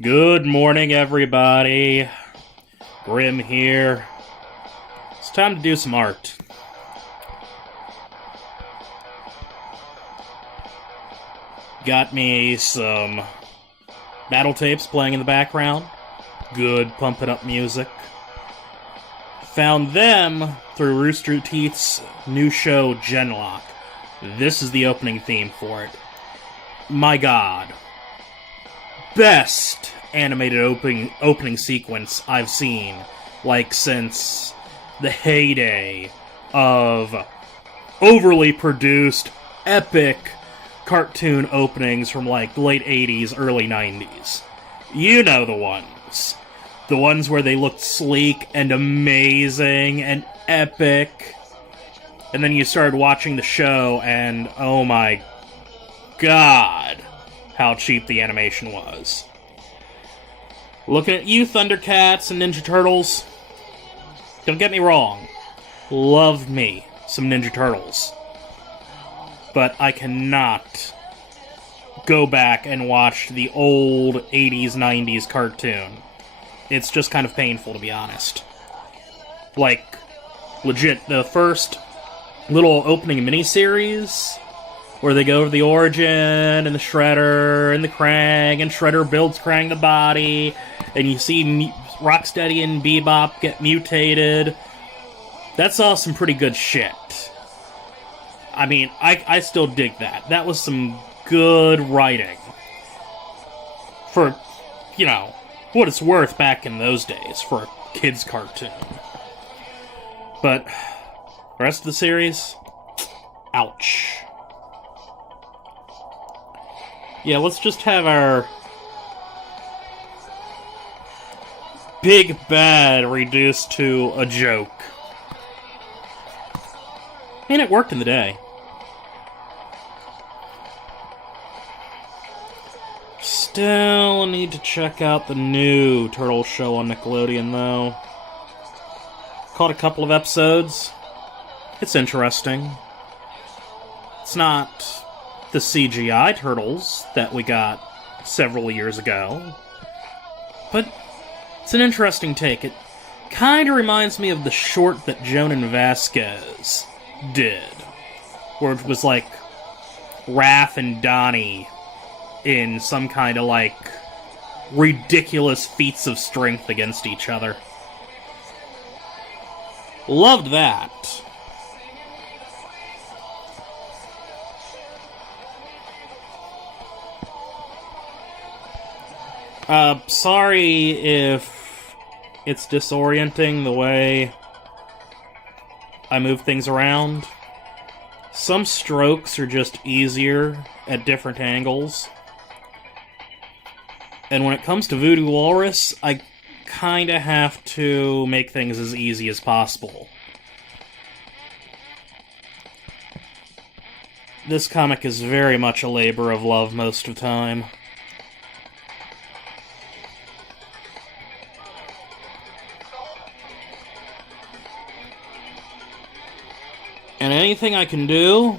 Good morning, everybody. Grim here. It's time to do some art. Got me some battle tapes playing in the background. Good pumping up music. Found them through Rooster Teeth's new show, Genlock. This is the opening theme for it. My god. Best animated opening sequence I've seen, like, since the heyday of overly produced, epic cartoon openings from, like, late 80s, early 90s. You know the ones. The ones where they looked sleek and amazing and epic. And then you started watching the show and, oh my god, how cheap the animation was. Looking at you, Thundercats and Ninja Turtles. Don't get me wrong. Love me some Ninja Turtles. But I cannot go back and watch the old 80s, 90s cartoon. It's just kind of painful, to be honest. Like, legit, the first little opening miniseries where they go over the origin, and the Shredder, and the Krang, and Shredder builds Krang the body, and you see Rocksteady and Bebop get mutated. That's all some pretty good shit. I mean, I still dig that. That was some good writing. For, you know, what it's worth back in those days for a kid's cartoon. But, the rest of the series? Ouch. Yeah, let's just have our big bad reduced to a joke. And it worked in the day. Still need to check out the new Turtle show on Nickelodeon, though. Caught a couple of episodes. It's interesting. It's not the CGI turtles that we got several years ago. But it's an interesting take. It kind of reminds me of the short that Jonan Vasquez did, where it was like Raph and Donnie in some kind of like ridiculous feats of strength against each other. Loved that. Sorry if it's disorienting the way I move things around. Some strokes are just easier at different angles. And when it comes to Voodoo Walrus, I kinda have to make things as easy as possible. This comic is very much a labor of love most of the time. And anything I can do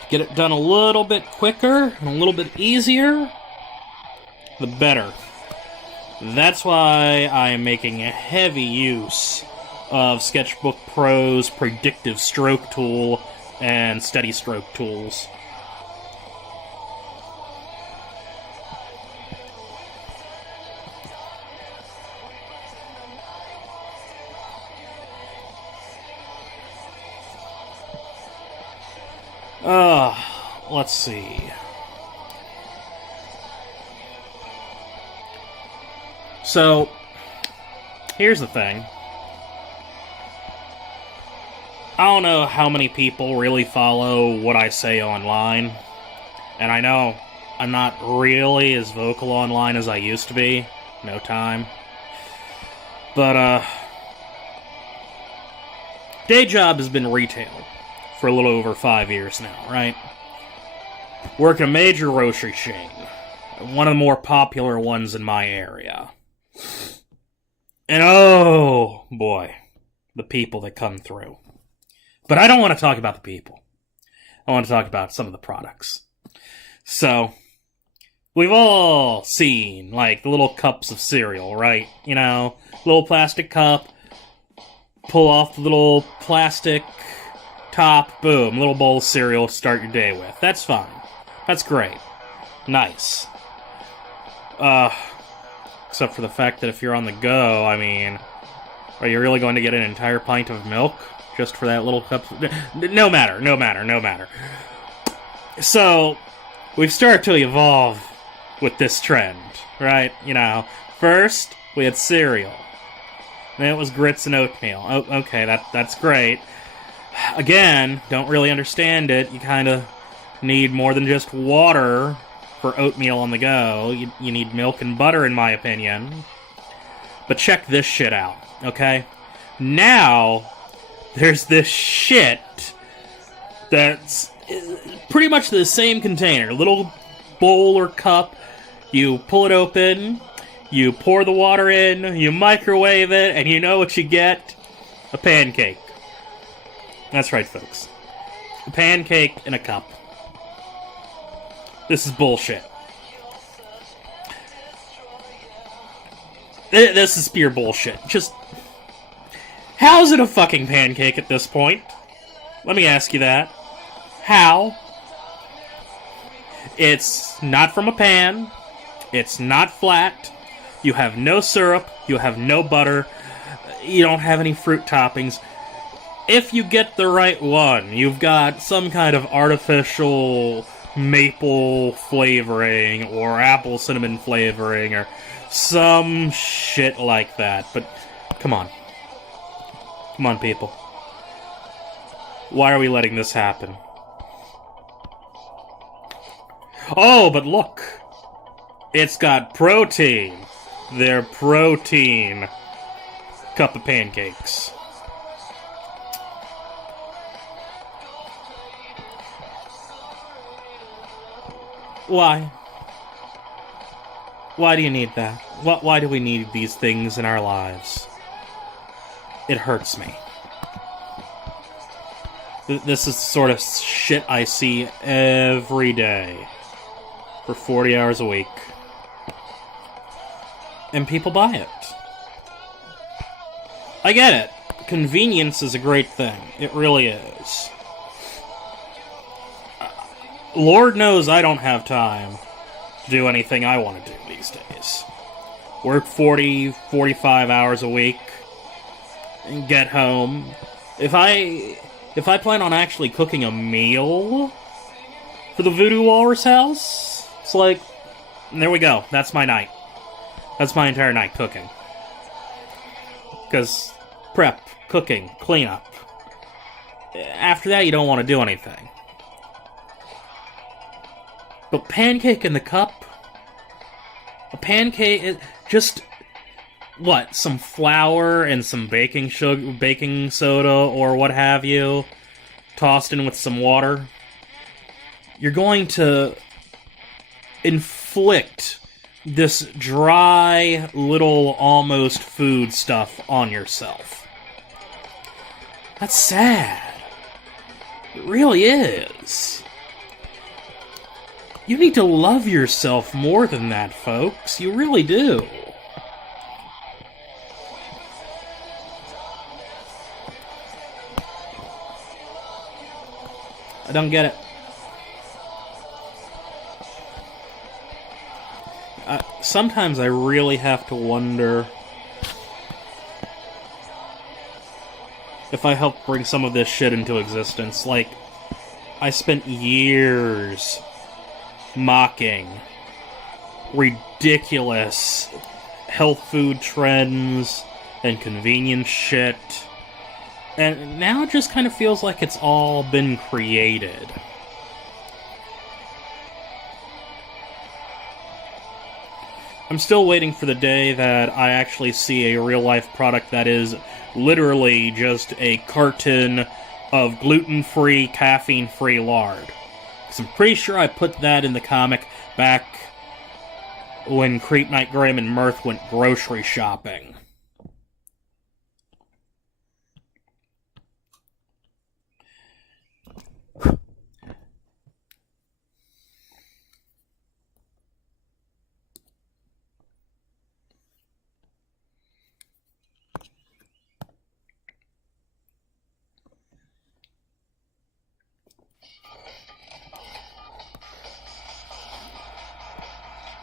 to get it done a little bit quicker and a little bit easier, the better. That's why I am making a heavy use of Sketchbook Pro's predictive stroke tool and steady stroke tools. Let's see. So, here's the thing. I don't know how many people really follow what I say online. And I know I'm not really as vocal online as I used to be. No time. But, day job has been retail for a little over 5 years now, right? Work a major grocery chain. One of the more popular ones in my area. And oh, boy, the people that come through. But I don't want to talk about the people. I want to talk about some of the products. So, We've all seen, like, the little cups of cereal, right? You know, little plastic cup, pull off the little plastic top, boom, little bowl of cereal to start your day with. That's fine. That's great. Nice. Except for the fact that if you're on the go, I mean, are you really going to get an entire pint of milk just for that little cup? No matter. So, we've started to evolve with this trend, right? You know, first, we had cereal. Then it was grits and oatmeal. Oh, okay, that's great. Again, don't really understand it. You kind of need more than just water for oatmeal on the go. You need milk and butter, in my opinion. But check this shit out, okay? Now, there's this shit that's pretty much the same container. Little bowl or cup. You pull it open, you pour the water in, you microwave it, and you know what you get? A pancake. That's right, folks. A pancake in a cup. This is bullshit. This is pure bullshit. Just, how is it a fucking pancake at this point? Let me ask you that. How? It's not from a pan. It's not flat. You have no syrup. You have no butter. You don't have any fruit toppings. If you get the right one, you've got some kind of artificial maple flavoring or apple cinnamon flavoring or some shit like that. But come on. Come on, people. Why are we letting this happen? Oh, but look. It's got protein. They're protein cup of pancakes. Why? Why do you need that? Why do we need these things in our lives? It hurts me. This is the sort of shit I see every day for 40 hours a week. And people buy it. I get it. Convenience is a great thing. It really is. Lord knows I don't have time to do anything I want to do these days. Work 40, 45 hours a week, and get home. If I plan on actually cooking a meal for the Voodoo Walrus house, it's like, there we go. That's my night. That's my entire night, cooking. Because prep, cooking, cleanup. After that, you don't want to do anything. But pancake in the cup? A pancake, just, what, some flour and some baking soda or what have you, tossed in with some water? You're going to inflict this dry, little, almost food stuff on yourself. That's sad. It really is. You need to love yourself more than that, folks. You really do. I don't get it. Sometimes I really have to wonder if I helped bring some of this shit into existence. Like, I spent years mocking ridiculous health food trends and convenience shit, and now it just kind of feels like it's all been created. I'm still waiting for the day that I actually see a real-life product that is literally just a carton of gluten-free, caffeine-free lard. Because I'm pretty sure I put that in the comic back when Creep Knight Graham and Mirth went grocery shopping.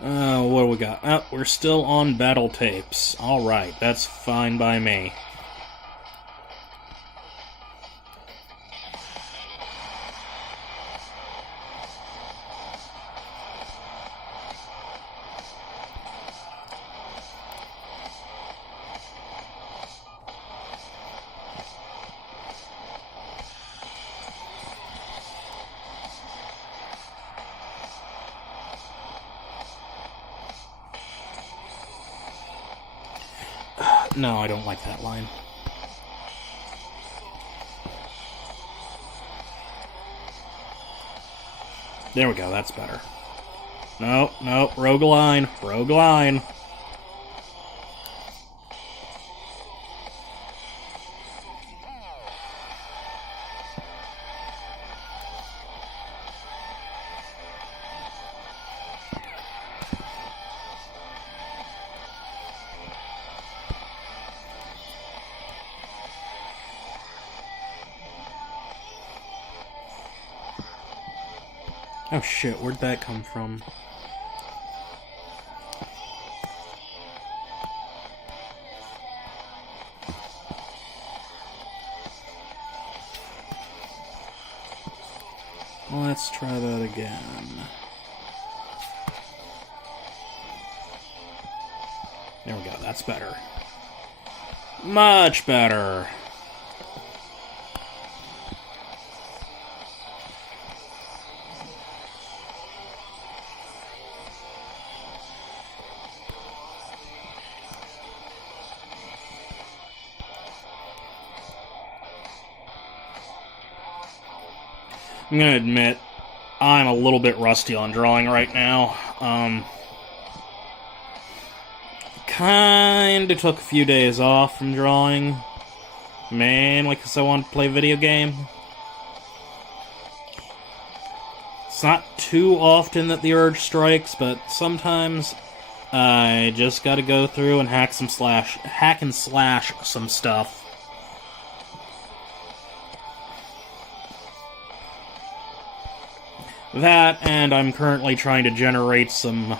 What do we got? Oh, we're still on battle tapes. Alright, that's fine by me. No, I don't like that line. There we go, that's better. No, rogue line. Oh shit, where'd that come from? Let's try that again. There we go, that's better. Much better. I'm gonna admit, I'm a little bit rusty on drawing right now. Kinda took a few days off from drawing. Mainly because I wanted to play a video game. It's not too often that the urge strikes, but sometimes I just gotta go through and hack and slash some stuff. That, and I'm currently trying to generate some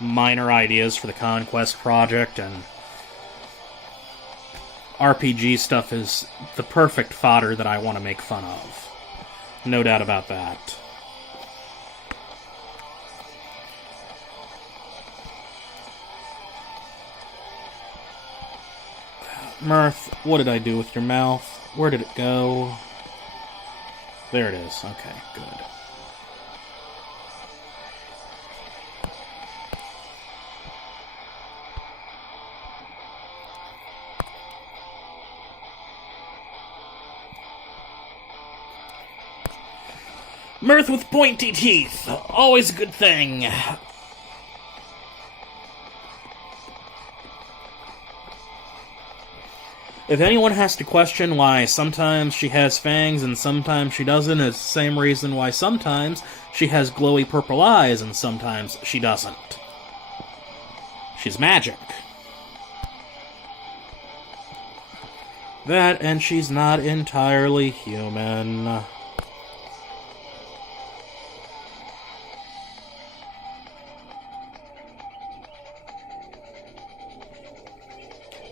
minor ideas for the Conquest project, and RPG stuff is the perfect fodder that I want to make fun of. No doubt about that. Mirth, what did I do with your mouth? Where did it go? There it is. Okay, good. Mirth with pointy teeth. Always a good thing. If anyone has to question why sometimes she has fangs and sometimes she doesn't, it's the same reason why sometimes she has glowy purple eyes and sometimes she doesn't. She's magic. That, and she's not entirely human.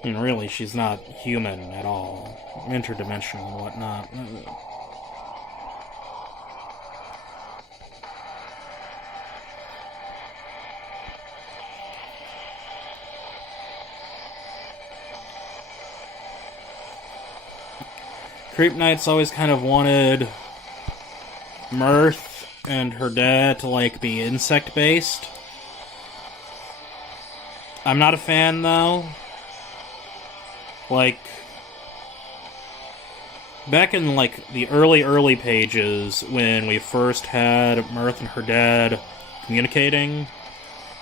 I mean, really, she's not human at all. Interdimensional and whatnot. Creep Knight's always kind of wanted Mirth and her dad to, like, be insect-based. I'm not a fan, though. Like, back in, like, the early pages, when we first had Mirth and her dad communicating,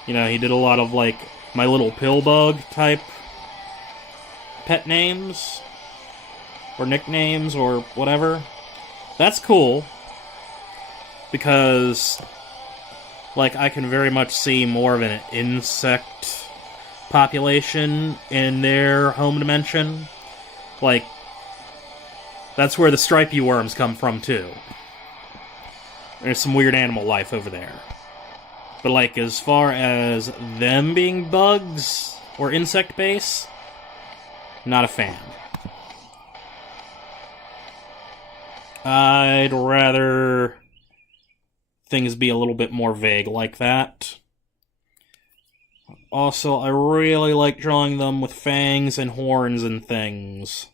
you know, he did a lot of, like, My Little Pill Bug type pet names, or nicknames, or whatever. That's cool, because, like, I can very much see more of an insect population in their home dimension. Like, that's where the stripy worms come from, too. There's some weird animal life over there. But, like, as far as them being bugs or insect base, not a fan. I'd rather things be a little bit more vague like that. Also, I really like drawing them with fangs and horns and things.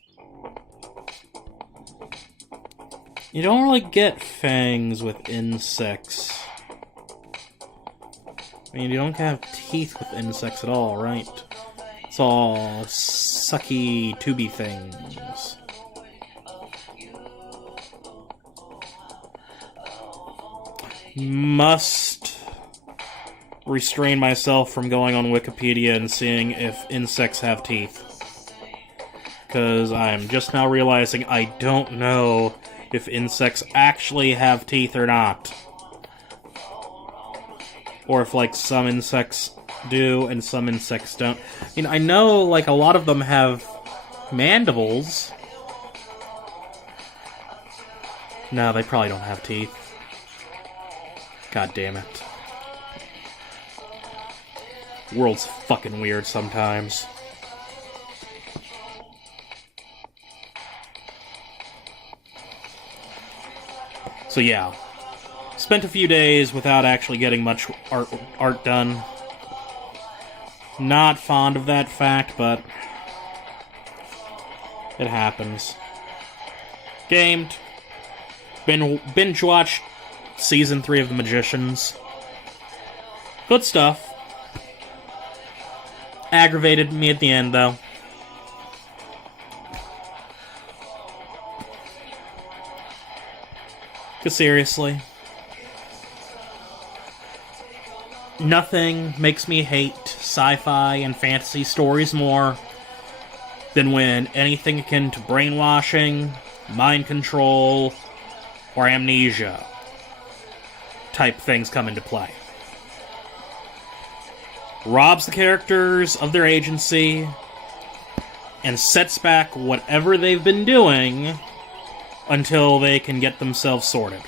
You don't really get fangs with insects. I mean, you don't have teeth with insects at all, right? It's all sucky, tubey things. Must restrain myself from going on Wikipedia and seeing if insects have teeth. Because I'm just now realizing I don't know if insects actually have teeth or not. Or if, like, some insects do and some insects don't. I mean, I know, like, a lot of them have mandibles. No, they probably don't have teeth. God damn it. World's fucking weird sometimes. So yeah. Spent a few days without actually getting much art done. Not fond of that fact, but it happens. Gamed. Binge-watched Season 3 of The Magicians. Good stuff. Aggravated me at the end, though. Because seriously, nothing makes me hate sci-fi and fantasy stories more than when anything akin to brainwashing, mind control, or amnesia type things come into play. Robs the characters of their agency and sets back whatever they've been doing until they can get themselves sorted.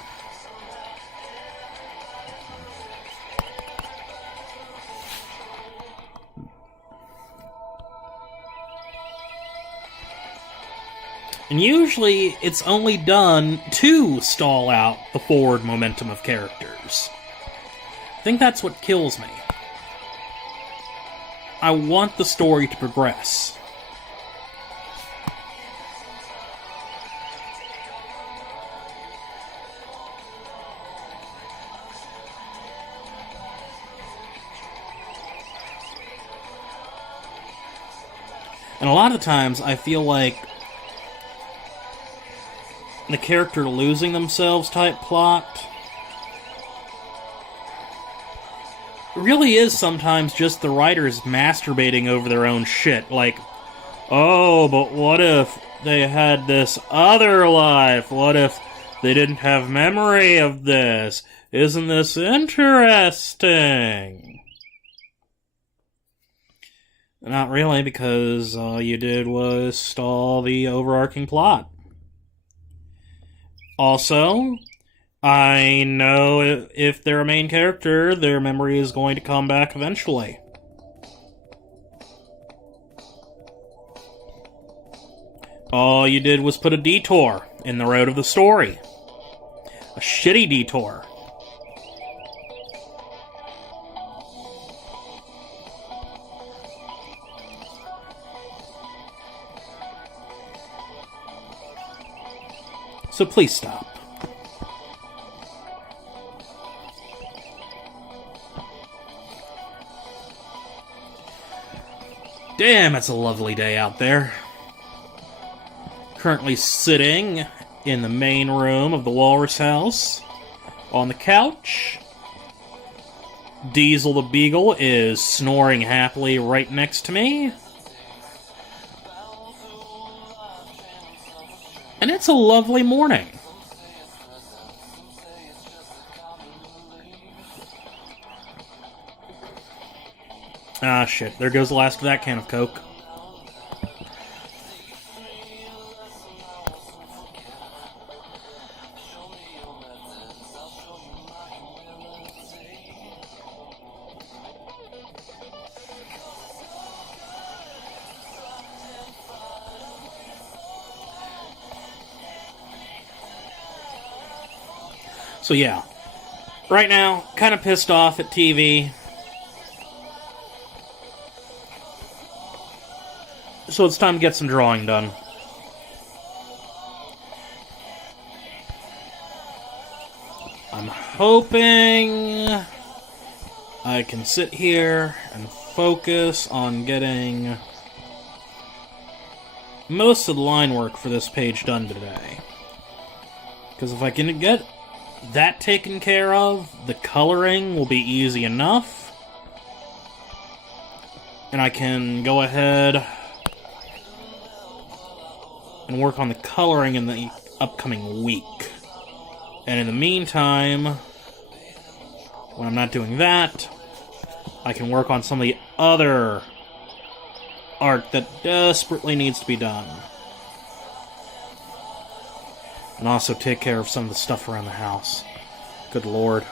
And usually, it's only done to stall out the forward momentum of characters. I think that's what kills me. I want the story to progress. And a lot of times, I feel like the character losing themselves type plot really is sometimes just the writers masturbating over their own shit. Like, oh, but what if they had this other life? What if they didn't have memory of this? Isn't this interesting? Not really, because all you did was stall the overarching plot. Also, I know if they're a main character, their memory is going to come back eventually. All you did was put a detour in the road of the story. A shitty detour. So please stop. Damn, it's a lovely day out there. Currently sitting in the main room of the Walrus house on the couch. Diesel the Beagle is snoring happily right next to me. And it's a lovely morning. Ah, shit. There goes the last of that can of Coke. So yeah, right now, kind of pissed off at TV. So it's time to get some drawing done. I'm hoping I can sit here and focus on getting most of the line work for this page done today. Because if I can get that taken care of, the coloring will be easy enough. And I can go ahead and work on the coloring in the upcoming week. And in the meantime, when I'm not doing that, I can work on some of the other art that desperately needs to be done. And also take care of some of the stuff around the house. Good lord.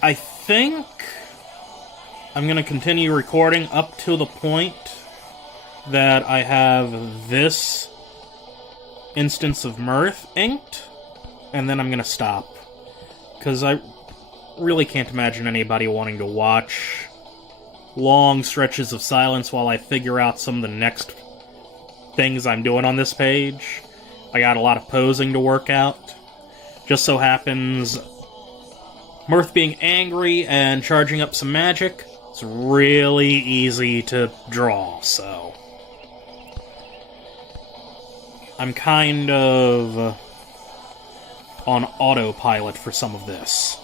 I think I'm going to continue recording up to the point that I have this instance of Mirth inked, and then I'm going to stop. Because I really can't imagine anybody wanting to watch long stretches of silence while I figure out some of the next things I'm doing on this page. I got a lot of posing to work out. Just so happens Mirth being angry and charging up some magic, it's really easy to draw, so I'm kind of on autopilot for some of this.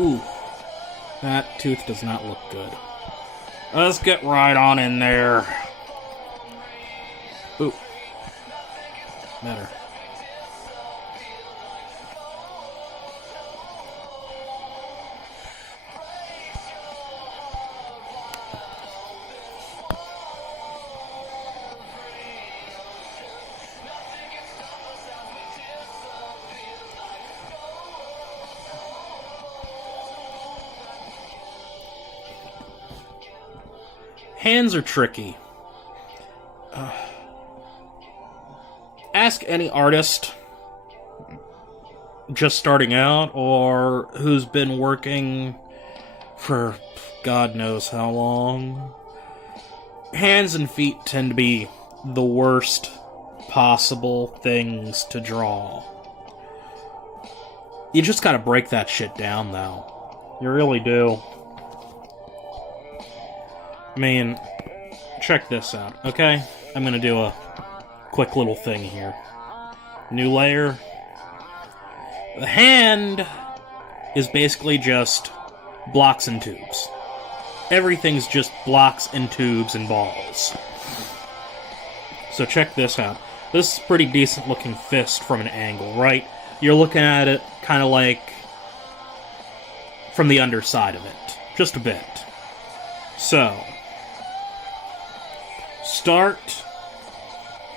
Ooh, that tooth does not look good. Let's get right on in there. Ooh, better. Hands are tricky. ask any artist just starting out or who's been working for God knows how long, hands and feet tend to be the worst possible things to draw. You just gotta break that shit down, though. You really do. I mean, check this out, okay? I'm gonna do a quick little thing here. New layer. The hand is basically just blocks and tubes. Everything's just blocks and tubes and balls. So check this out. This is a pretty decent looking fist from an angle, right? You're looking at it kind of like from the underside of it. Just a bit. So, start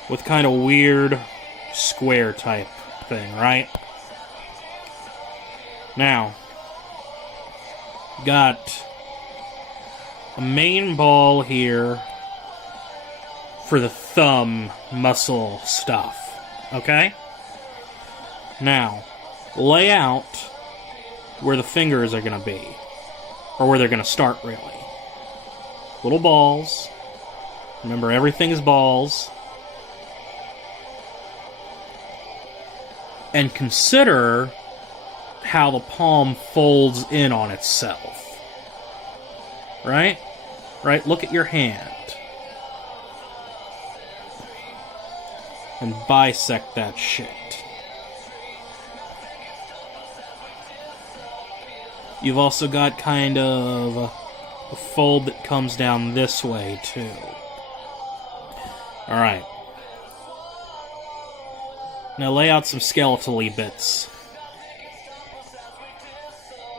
with kind of weird square type thing, right? Now, got a main ball here for the thumb muscle stuff, okay? Now, lay out where the fingers are going to be, or where they're going to start, really. Little balls. Remember, everything is balls. And consider how the palm folds in on itself. Right? Right? Look at your hand. And bisect that shit. You've also got kind of a fold that comes down this way, too. Alright. Now lay out some skeletal-y bits.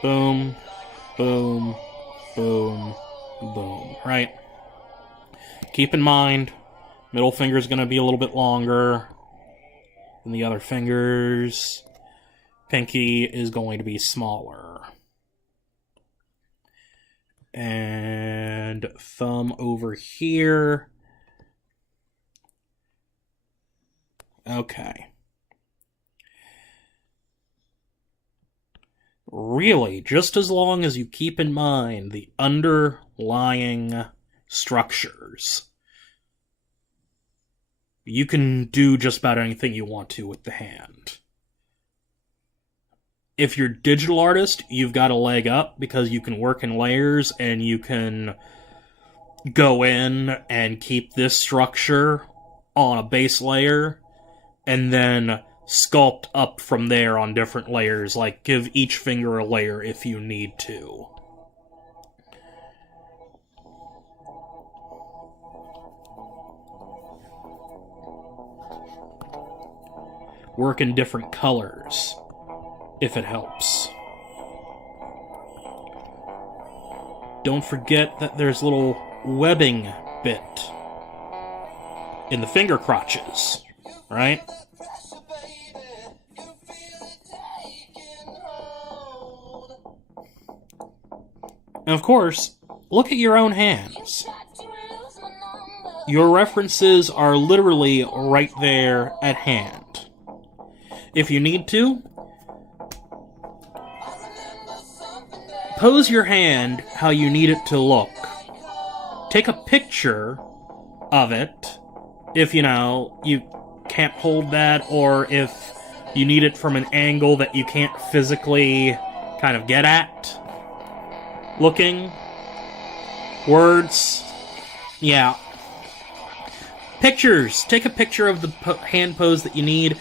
Boom, boom, boom, boom. Right? Keep in mind, middle finger's going to be a little bit longer than the other fingers. Pinky is going to be smaller. And thumb over here. Okay. Really, just as long as you keep in mind the underlying structures, you can do just about anything you want to with the hand. If you're a digital artist, you've got a leg up because you can work in layers and you can go in and keep this structure on a base layer and then sculpt up from there on different layers, like give each finger a layer if you need to. Work in different colors, if it helps. Don't forget that there's a little webbing bit in the finger crotches, right? And of course, look at your own hands. Your references are literally right there at hand. If you need to, pose your hand how you need it to look. Take a picture of it if, you can't hold that, or if you need it from an angle that you can't physically kind of get at. Looking. Words. Yeah. Pictures. Take a picture of the hand pose that you need,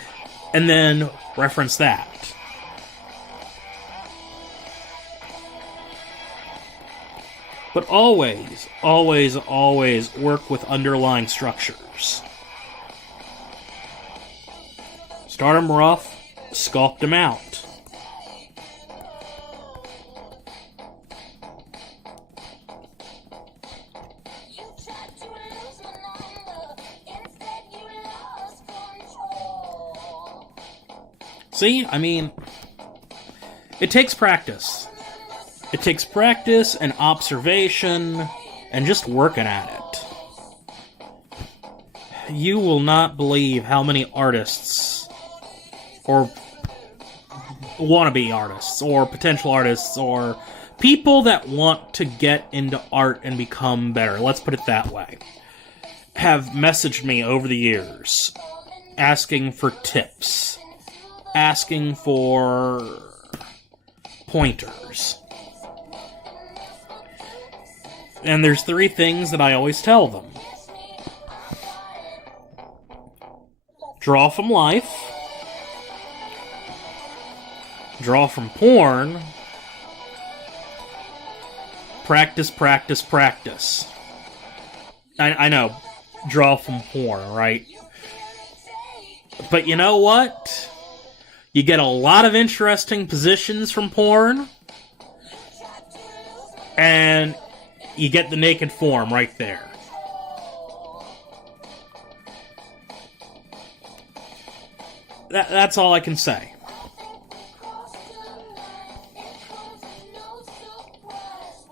and then reference that. But always, always, always work with underlying structures. Start them rough, sculpt them out. See, I mean, it takes practice. It takes practice and observation and just working at it. You will not believe how many artists, or wannabe artists, or potential artists, or people that want to get into art and become better, let's put it that way, have messaged me over the years, asking for tips, asking for pointers. And there's 3 things that I always tell them. Draw from life, draw from porn, practice, practice, practice. I know, draw from porn, right? But you know what? You get a lot of interesting positions from porn, and you get the naked form right there. That's all I can say.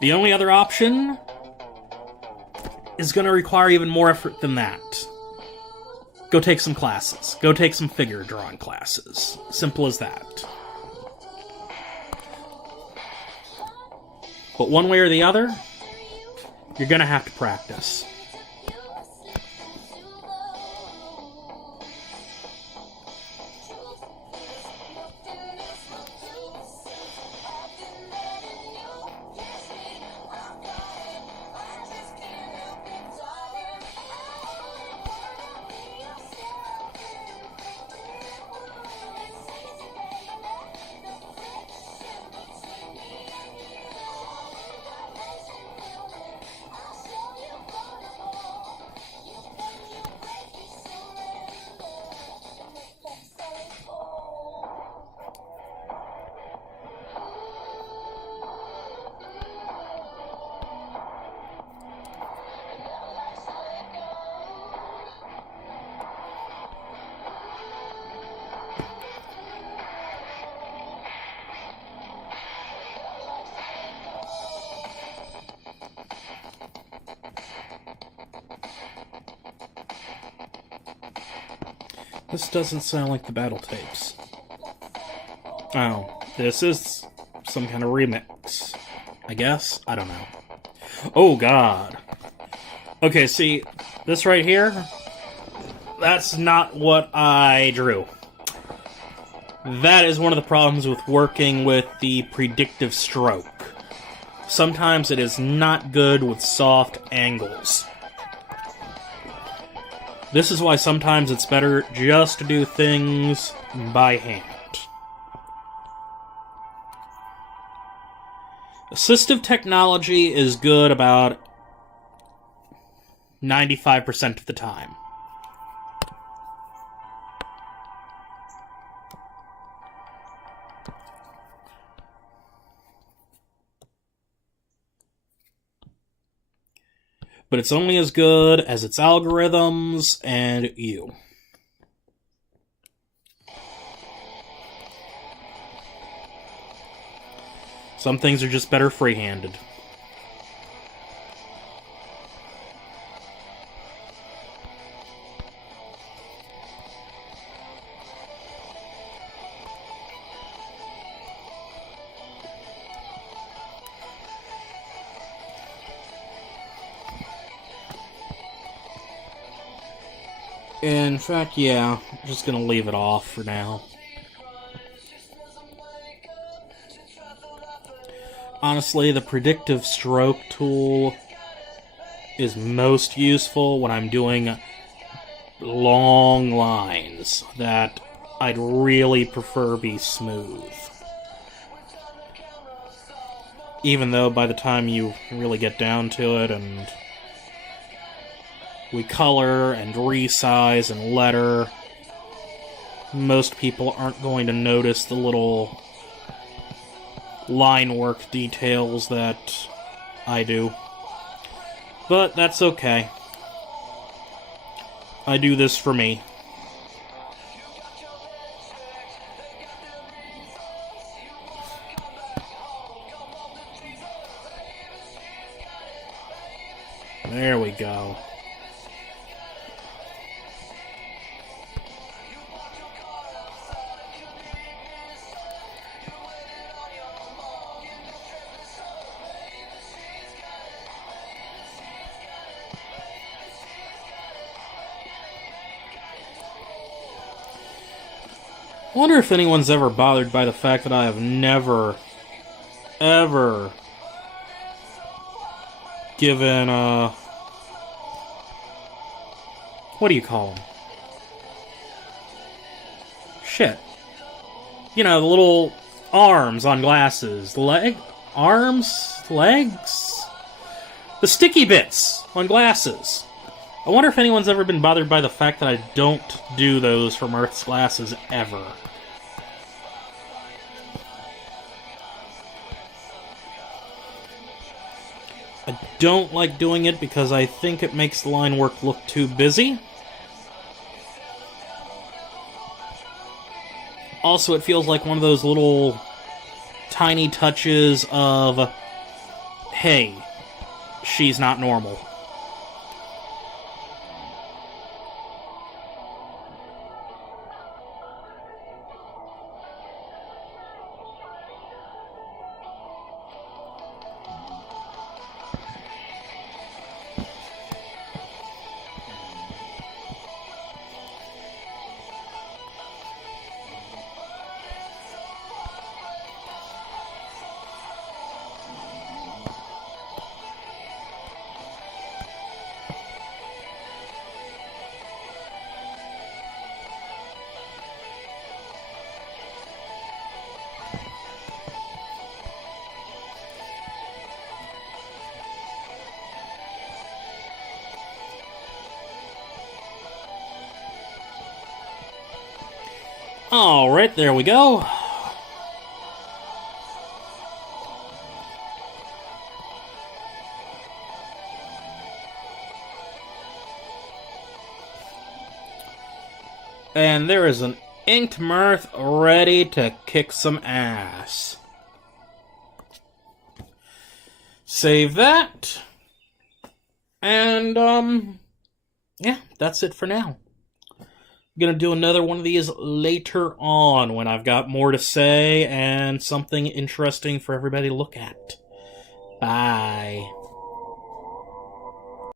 The only other option is going to require even more effort than that. Go take some classes. Go take some figure drawing classes. Simple as that. But one way or the other, you're going to have to practice. This doesn't sound like the battle tapes. Oh, this is some kind of remix, I guess? I don't know. Oh, God. Okay, see, this right here, that's not what I drew. That is one of the problems with working with the predictive stroke. Sometimes it is not good with soft angles. This is why sometimes it's better just to do things by hand. Assistive technology is good about 95% of the time. But it's only as good as its algorithms and you. Some things are just better free-handed. In fact, yeah, I'm just gonna leave it off for now. Honestly, the predictive stroke tool is most useful when I'm doing long lines that I'd really prefer be smooth. Even though by the time you really get down to it and we color and resize and letter, most people aren't going to notice the little line work details that I do. But that's okay. I do this for me. There we go. I wonder if anyone's ever bothered by the fact that I have never, ever given, what do you call them? Shit. You know, the little arms on glasses. Arms? Legs? The sticky bits on glasses. I wonder if anyone's ever been bothered by the fact that I don't do those for Mirth's glasses ever. I don't like doing it because I think it makes the line work look too busy. Also, it feels like one of those little tiny touches of, hey, she's not normal. Alright, there we go. And there is an inked Mirth ready to kick some ass. Save that. And, yeah, that's it for now. I'm going to do another one of these later on when I've got more to say and something interesting for everybody to look at.